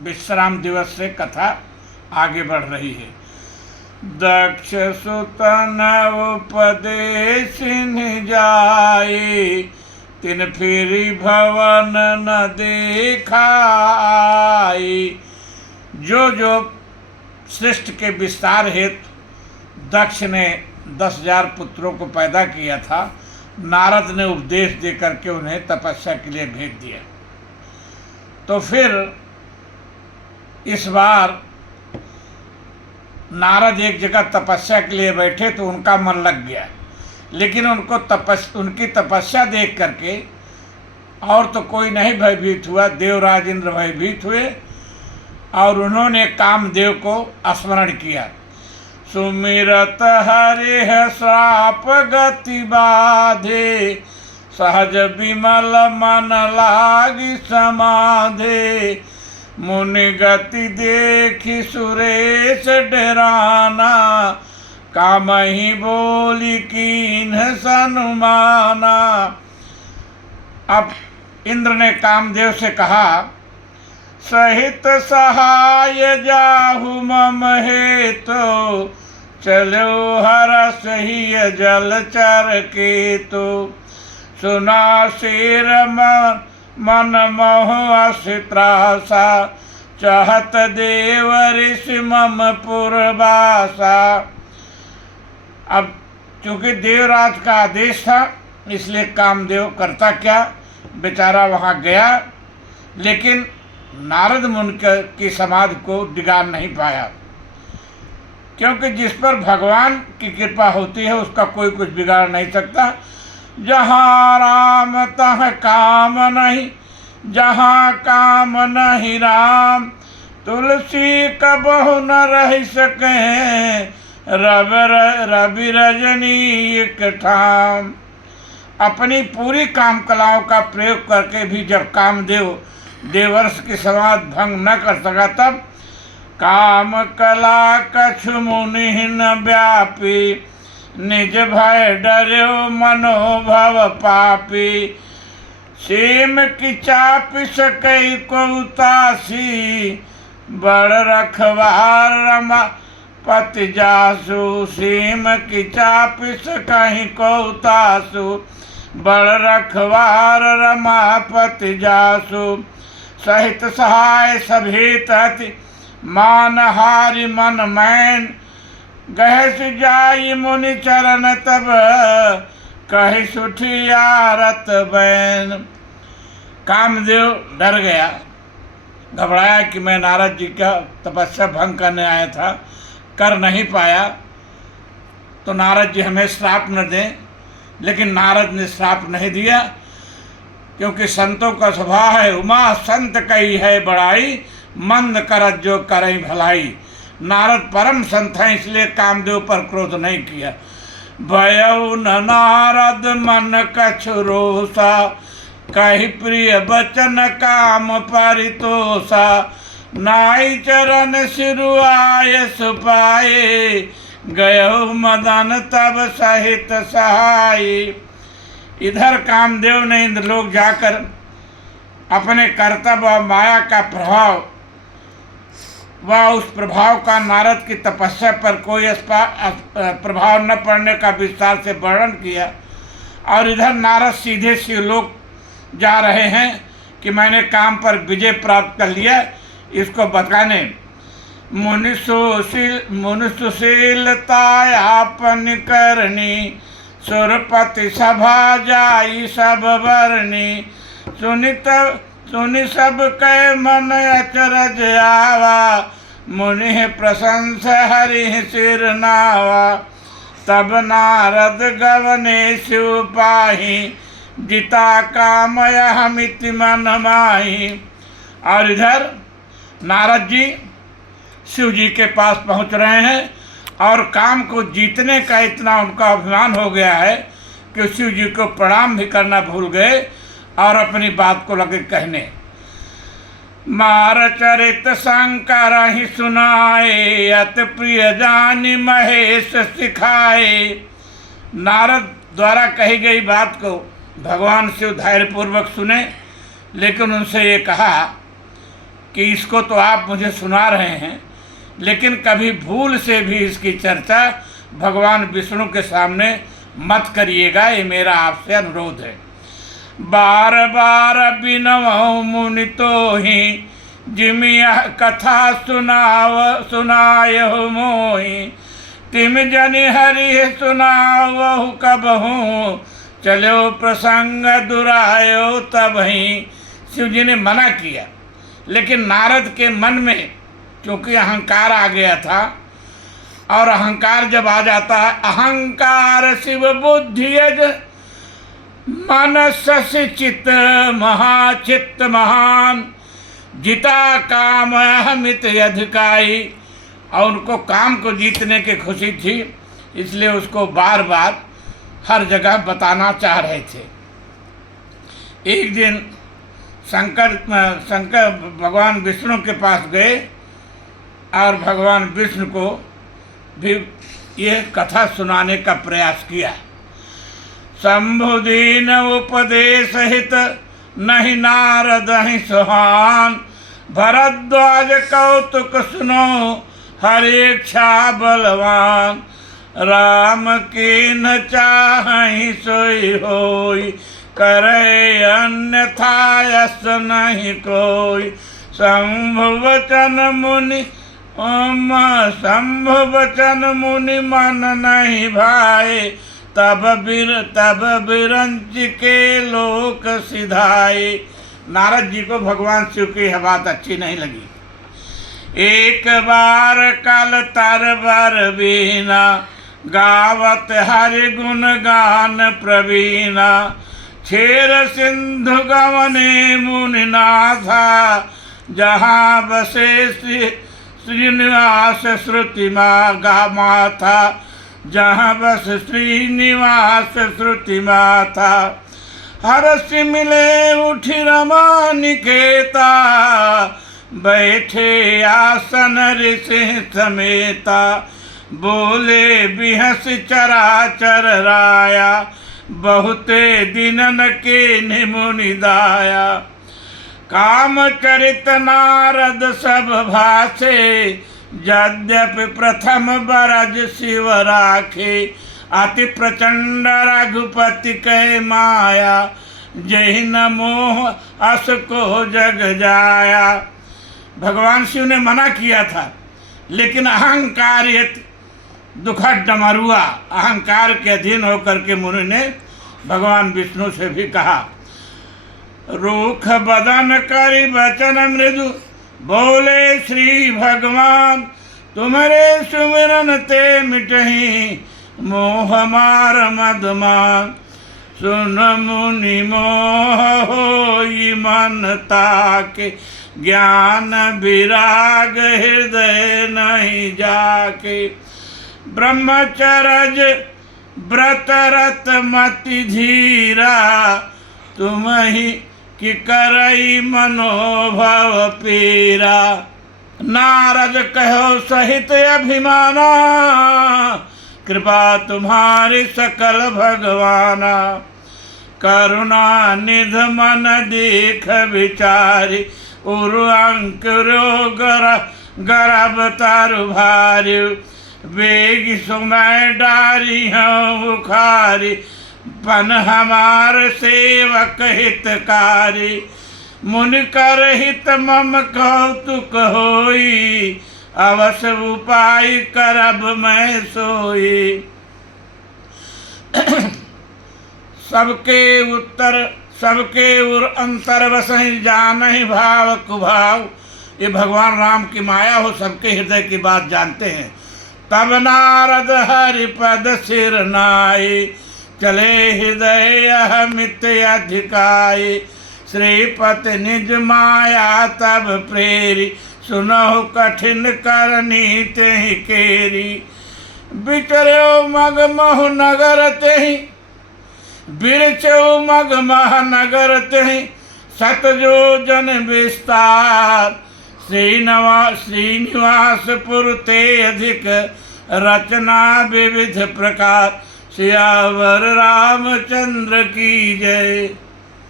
विश्राम दिवस से कथा आगे बढ़ रही है। दक्ष सुतन उपदेश जाए, तिन फिरी भवन न देखाई। जो जो सृष्टि के विस्तार हेतु दक्ष ने 10,000 पुत्रों को पैदा किया था, नारद ने उपदेश दे करके उन्हें तपस्या के लिए भेज दिया। तो फिर इस बार नारद एक जगह तपस्या के लिए बैठे तो उनका मन लग गया, लेकिन उनको उनकी तपस्या देख करके और तो कोई नहीं भयभीत हुआ, देवराज इंद्र भयभीत हुए और उन्होंने कामदेव को स्मरण किया। सुमिरत हरिह श्राप गति बाधे, सहज विमल मन लागी समाधे। मुनि गति देखी सुरेश डराना, कामहि बोली कीन्ह सनुमाना। अब इंद्र ने कामदेव से कहा, सहित सहाय जाहु मम हेतु, चलो हर सही जलचर केतु। सुना शेर मन मोह असित्रासा, चाहत देव ऋषि मम पुरवासा। अब चूंकि देवराज का आदेश था, इसलिए कामदेव करता क्या, बेचारा वहाँ गया, लेकिन नारद मुनि की समाधि को बिगाड़ नहीं पाया, क्योंकि जिस पर भगवान की कृपा होती है उसका कोई कुछ बिगाड़ नहीं सकता। जहाँ राम तह काम नहीं, जहाँ काम नहीं राम, तुलसी कबहु न रह सके, रवि रजनी एक ठाम। अपनी पूरी काम कलाओं का प्रयोग करके भी जब कामदेव देवर्ष की समाधि भंग न कर सका, तब काम कला कछु मुनि न व्यापी, निज भय डर्यो मनोभव पापी। सेम की चाप सकई कौतासी, बड़ रखवार रमा पति जासु। सेम की चाप सकई कौतासु, बड़ रखवार रमापति जासु। सहित सहाय सभेत अति, मान हारि मन मैन। गहस जाई मुनि चरण तब, कहि सुठियारत बैन। कामदेव डर गया, घबराया कि मैं नारद जी का तपस्या भंग करने आया था, कर नहीं पाया तो नारद जी हमें श्राप न दें। लेकिन नारद ने श्राप नहीं दिया, क्योंकि संतों का स्वभाव है, उमा संत कई है बड़ाई, मंद करत जो करई भलाई। नारद परम संत हैं, इसलिए कामदेव पर क्रोध नहीं किया। भयउ न नारद मन कछु रोसा, कहि प्रिय बचन काम परितोषा। नाई चरण सिरुआय सुपाए, गयउ मदन तब सहित सहाय। इधर कामदेव ने इंद्रलोक जाकर अपने कर्तव्य व माया का प्रभाव व उस प्रभाव का नारद की तपस्या पर कोई प्रभाव न पड़ने का विस्तार से वर्णन किया। और इधर नारद सीधे शिवलोक जा रहे हैं कि मैंने काम पर विजय प्राप्त कर लिया, इसको बताने। मुनि सुशीलता आपन करनी, सुरपति सभा जाई सब वर्णी। सुनि सब कै मन अचरज आवा, मुनि प्रशंस हरि सिर नावा। तब नारद गवने शिव पाही, जिता कामय हमिति मन माही। और इधर नारद जी शिव जी के पास पहुंच रहे हैं और काम को जीतने का इतना उनका अभिमान हो गया है कि शिव जी को प्रणाम भी करना भूल गए और अपनी बात को लगे कहने। मार चरित शंकर ही सुनाए, अति प्रिय जानी महेश सिखाए। नारद द्वारा कही गई बात को भगवान शिव धैर्यपूर्वक सुने, लेकिन उनसे ये कहा कि इसको तो आप मुझे सुना रहे हैं, लेकिन कभी भूल से भी इसकी चर्चा भगवान विष्णु के सामने मत करिएगा, ये मेरा आपसे अनुरोध है। बार बार बिनवौ मुनि तो ही जिम यह कथा सुनायहु मोहि, तिम जनि हरि सुनावहु कबहु, चलो प्रसंग दुरायो तबहि। शिव जी ने मना किया, लेकिन नारद के मन में क्योंकि अहंकार आ गया था, और अहंकार जब आ जाता है, अहंकार शिव बुद्धि मन शशि चित्त महाचित्त महान, जिता काम अहमित अधिकाई। और उनको काम को जीतने की खुशी थी, इसलिए उसको बार बार हर जगह बताना चाह रहे थे। एक दिन शंकर भगवान विष्णु के पास गए और भगवान विष्णु को भी ये कथा सुनाने का प्रयास किया। शंभुदीन उपदेश हित नहीं नारद ही सुहान, भरद्वाज कौतुक सुनो हरेक्षा बलवान, राम के न चाहि सोई होई, करे अन्यथा यस नहीं कोई। शंभु वचन मुनि मन नहीं भाए, तब बिरंच के लोक सिधाए। नारद जी को भगवान शिव की यह बात अच्छी नहीं लगी। एक बार कल तरबर बीना, गावत हरि गुण गान प्रवीणा, छेर सिंधु गवने मुनिनाथा, जहाँ बसे श्रीनिवास श्रुति माथा, जहाँ बस श्रीनिवास श्रुति माथा। हरसि मिले उठि रमा निकेता, बैठे आसन ऋषि समेता, बोले बिहस चराचर राया, बहुते दिनन के निमुनि दाया। काम चरित नारद सब भाषे, यद्यपि प्रथम बरज शिव राखे, अति प्रचंड रघुपति कै माया, जहि न मोह अस को जग जाया। भगवान शिव ने मना किया था, लेकिन अहंकार दुखद डमरुआ अहंकार के अधीन होकर के मुनि ने भगवान विष्णु से भी कहा। रूख बदन करि वचन मृदु, बोले श्री भगवान, तुम्हारे सुमिरन ते मिटहि, मोह मार मदमान। सुन मुनि मोह होई मन ताके, ज्ञान विराग हृदय नहीं जाके। ब्रह्मचर्य व्रत रत मति धीरा, तुम ही कि करई मनोभव पीरा। नारद कहो सहित अभिमाना, कृपा तुम्हारी सकल भगवाना। करुणा निध मन देख विचारी, उरु अंकुरो गर्भ तारु भारी। वेग सुमय डारी हूँ उखारी, पन हमार सेवक हितकारी। मुनि कर हित मम कौतुक होई, अवश्य उपाय करब मैं सोई। सबके उर अंतर बसहि जानहि भाव कुभाव। ये भगवान राम की माया हो, सबके हृदय की बात जानते हैं। तब नारद हरिपद सिर नाई, चले हृदय अहमित अधिकाई। श्रीपति निज माया तब प्रेरी, सुनहु कठिन करनी तेहि केरी। बिचर्यो मगमहु नगर तेहि, बिरचो मगमह तेहि। सतजो जन विस्तार, श्रीनिवासपुर ते अधिक। रचना विविध प्रकार, सियावर रामचंद्र की जय।